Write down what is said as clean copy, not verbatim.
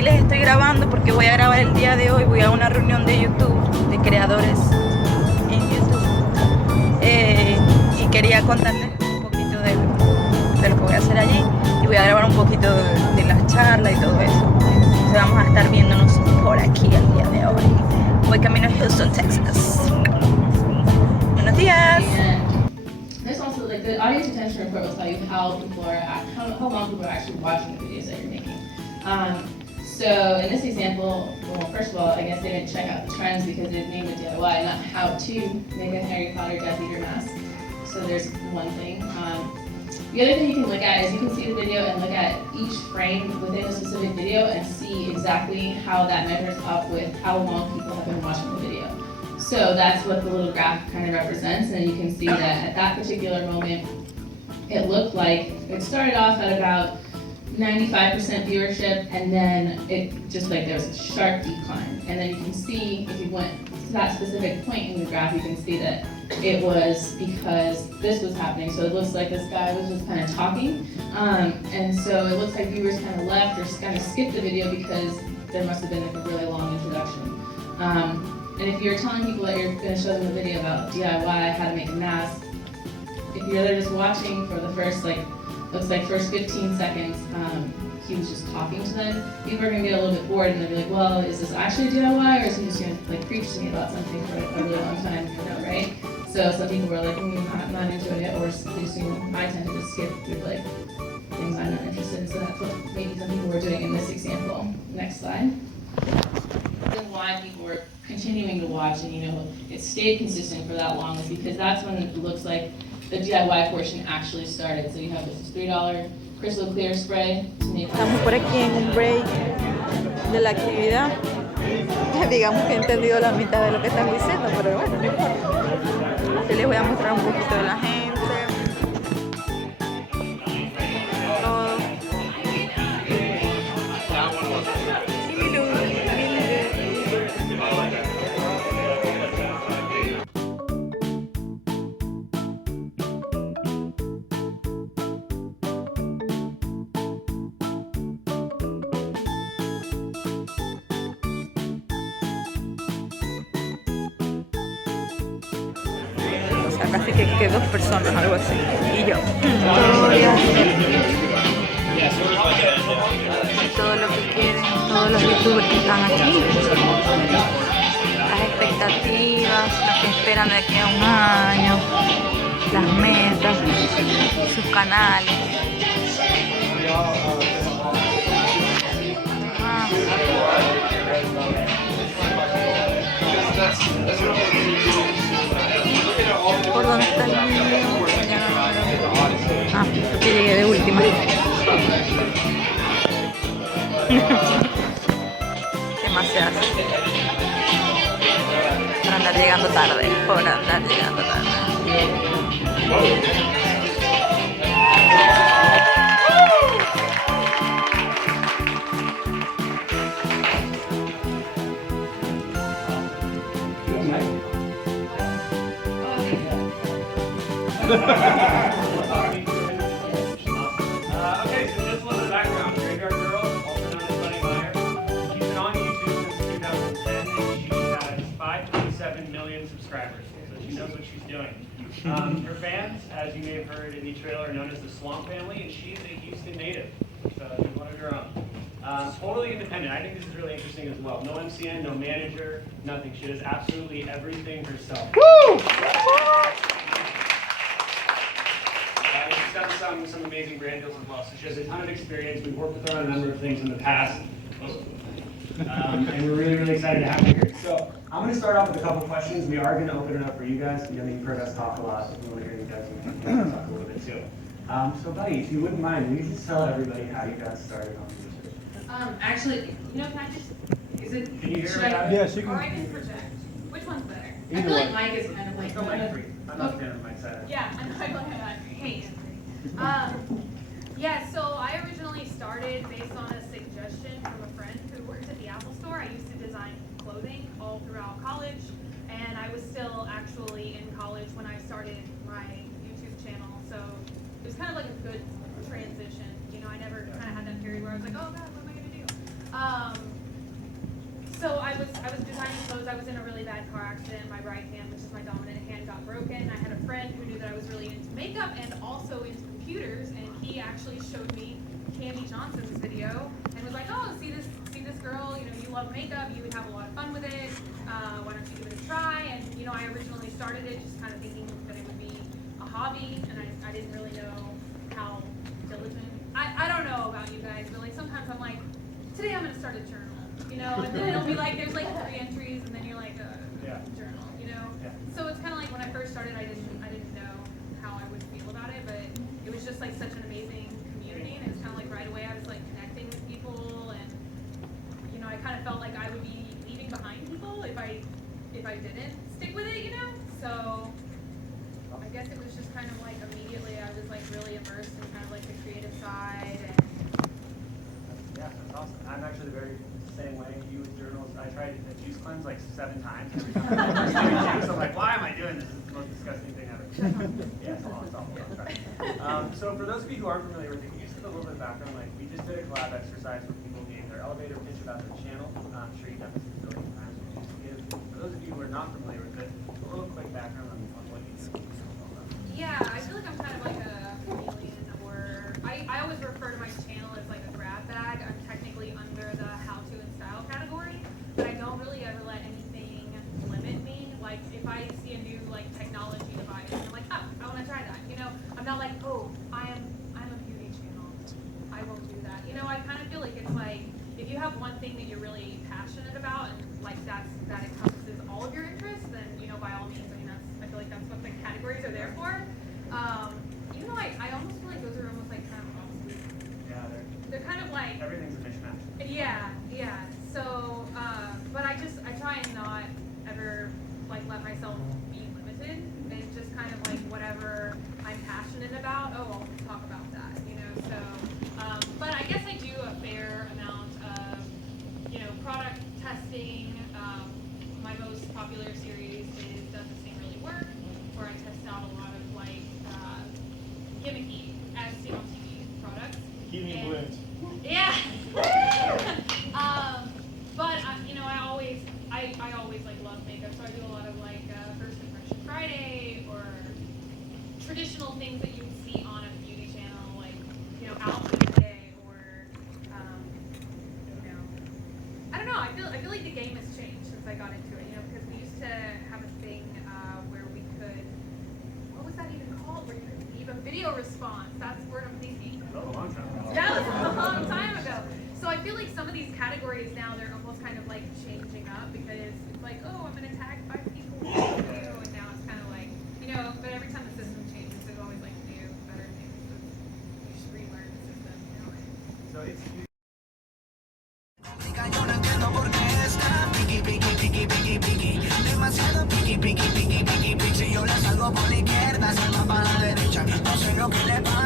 aquí les estoy grabando porque voy a grabar el día de hoy. Voy a una reunión de YouTube, de creadores en YouTube. Y quería contarles un poquito de lo que voy a hacer allí. Y voy a grabar un poquito de la charla y todo eso. Entonces vamos a estar viéndonos por aquí el día de hoy. Voy camino a Houston, Texas. Buenos días. There's also like the audience retention report will tell you how people are how long people are actually watching the videos that you're making. So in this example, well, first of all, I guess they didn't check out the trends because they named it DIY, not how to make a Harry Potter Death Eater mask. So there's one thing. The other thing you can look at is you can see the video and look at each frame within a specific video and see exactly how that measures up with how long people have been watching the video. So that's what the little graph kind of represents, and you can see that at that particular moment, it looked like it started off at about 95% viewership, and then it just like there was a sharp decline. And then you can see, if you went to that specific point in the graph, you can see that it was because this was happening. So it looks like this guy was just kind of talking, and so it looks like viewers kind of left or kind of skipped the video because there must have been like a really long introduction. And if you're telling people that you're going to show them a video about DIY, how to make a mask, if you're there just watching for the first, looks like first 15 seconds, he was just talking to them, people are going to get a little bit bored and they'll be like, well, is this actually DIY or is he just going to preach to me about something for a really long time, right? So some people were like, I'm not enjoying it, or I tend to just skip through things I'm not interested in, so that's what maybe some people were doing in this example. Next slide. And why people were continuing to watch and it stayed consistent for that long is because that's when it looks like the DIY portion actually started. So you have this $3 crystal clear spray. Estamos por aquí en un break de la actividad. Digamos que he entendido la mitad de lo que están diciendo, pero bueno, no importa. Yo les voy a mostrar un poquito de la gente. Casi que dos personas, algo así, y yo. Todo lo que quieren, todos los youtubers que están aquí, las expectativas, lo que esperan de aquí a un año, las metas, sus canales. ¿Por dónde está el niño? Porque llegué de última. ¿Qué más se hace? Por andar llegando tarde. Por andar llegando tarde. Okay, so just a little bit of background. GRAV3YARDGIRL, also known as Bunny Meyer. She's been on YouTube since 2010 and she has 5.7 million subscribers. So she knows what she's doing. Her fans, as you may have heard in the trailer, are known as the Swamp Family, and she's a Houston native. So she's one of your own. Totally independent. I think this is really interesting as well. No MCN, no manager, nothing. She does absolutely everything herself. Woo! She's done some amazing brand deals as well, so she has a ton of experience. We've worked with her on a number of things in the past, and we're really, really excited to have her here. So I'm going to start off with a couple questions. We are going to open it up for you guys. You've heard us talk a lot. We want to hear you guys talk a little bit too. So Bunny, if you wouldn't mind, will you just tell everybody how you got started on research? Actually, can I just, Can you hear me? Yes, you can. Or I can project. Which one's better? I feel like Mike is kind of like. Go mic free. I'm not a fan of the mic side. Yeah, I know. I hate it. Yeah, so I originally started based on a suggestion from a friend who worked at the Apple Store. I used to design clothing all throughout college, and I was still actually in college when I started my YouTube channel. So it was kind of like a good transition. I never kind of had that period where I was like, oh God, what am I going to do? So I was designing clothes. I was in a really bad car accident. My right hand, which is my dominant hand, got broken. I had a friend who knew that I was really into makeup and also into computers, and he actually showed me Candy Johnson's video and was like, "Oh, see this girl? You know, you love makeup. You would have a lot of fun with it. Why don't you give it a try?" And you know, I originally started it just kind of thinking that it would be a hobby, and I didn't really know how diligent. I don't know about you guys, but like sometimes I'm like, today I'm gonna start a journal. You know, and then it'll be like, there's like 3 entries, and then you're like, journal, you know? Yeah. So it's kind of like when I first started, I didn't know how I would feel about it, but it was just like such an amazing community, and it was kind of like right away I was like connecting with people, and you know, I kind of felt like I would be leaving behind people if I didn't stick with it, you know? So I guess it was just kind of like immediately I was like really immersed in kind of like the creative side, and yeah, that's awesome. I'm actually the very same way. You with journals, I tried a juice cleanse like 7 times every time I was doing juice. I'm like, why am I doing this? This is the most disgusting thing ever. Yeah, it's awful. I'll try. So for those of you who aren't familiar with it, can you just give a little bit of background? Like we just did a collab exercise where people gave their elevator pitch about their channel. I'm sure you've done this a billion times. But just give, for those of you who are not familiar with it, a little quick background on what you do. yeah, I feel like I'm kind of like a chameleon, or I always refer to my channel as like a grab bag. I'm technically under the how-to and style category, but I don't really ever let anything limit me. Like if I see a new like technology device, I'm like, oh, I want to try that. You know, I'm not like, oh, I'm a beauty channel, I won't do that. You know, I kind of feel like it's like if you have one thing that you're really passionate about, and like that encompasses all of your interests, then you know, by all means, I mean I feel like that's what the categories are there for. Even though I almost feel like those are almost like kind of obsolete. Yeah, They're kind of like everything's a mishmash. yeah. So, but I try and not ever like let myself be limited, and just kind of like whatever I'm passionate about, oh, I'll talk about that, you know. So, but I guess I do a fair amount of, you know, product testing. My most popular series is Does This Thing Really Work? Where I test out a lot of like gimmicky, as seen on TV products. Keeping blind. Yeah. But you know, I always like love makeup, so I do a lot of like First Impression Friday or traditional things that you would see on a beauty channel, like you know, outfit of the day, or you know, I don't know. I feel like the game has changed since I got into it. You know, because we used to have a thing where we could, what was that even called? Where you could leave a video response. That's the word I'm thinking. That was a long time ago. That was a long time ago. So I feel like some of these categories now, they're almost kind of like changing up, because it's like, oh, I'm going to tag 5 people. And now it's kind of like, you know, but every time the system changes, there's always like new, better things. So you just relearn the system, you know. So it's Yo no entiendo por qué está piqui, piqui, piqui, piqui, piqui. Demasiado piqui, piqui, piqui, piqui, piqui. Si yo la salgo por la izquierda, se va para la derecha. No sé lo que le pasa.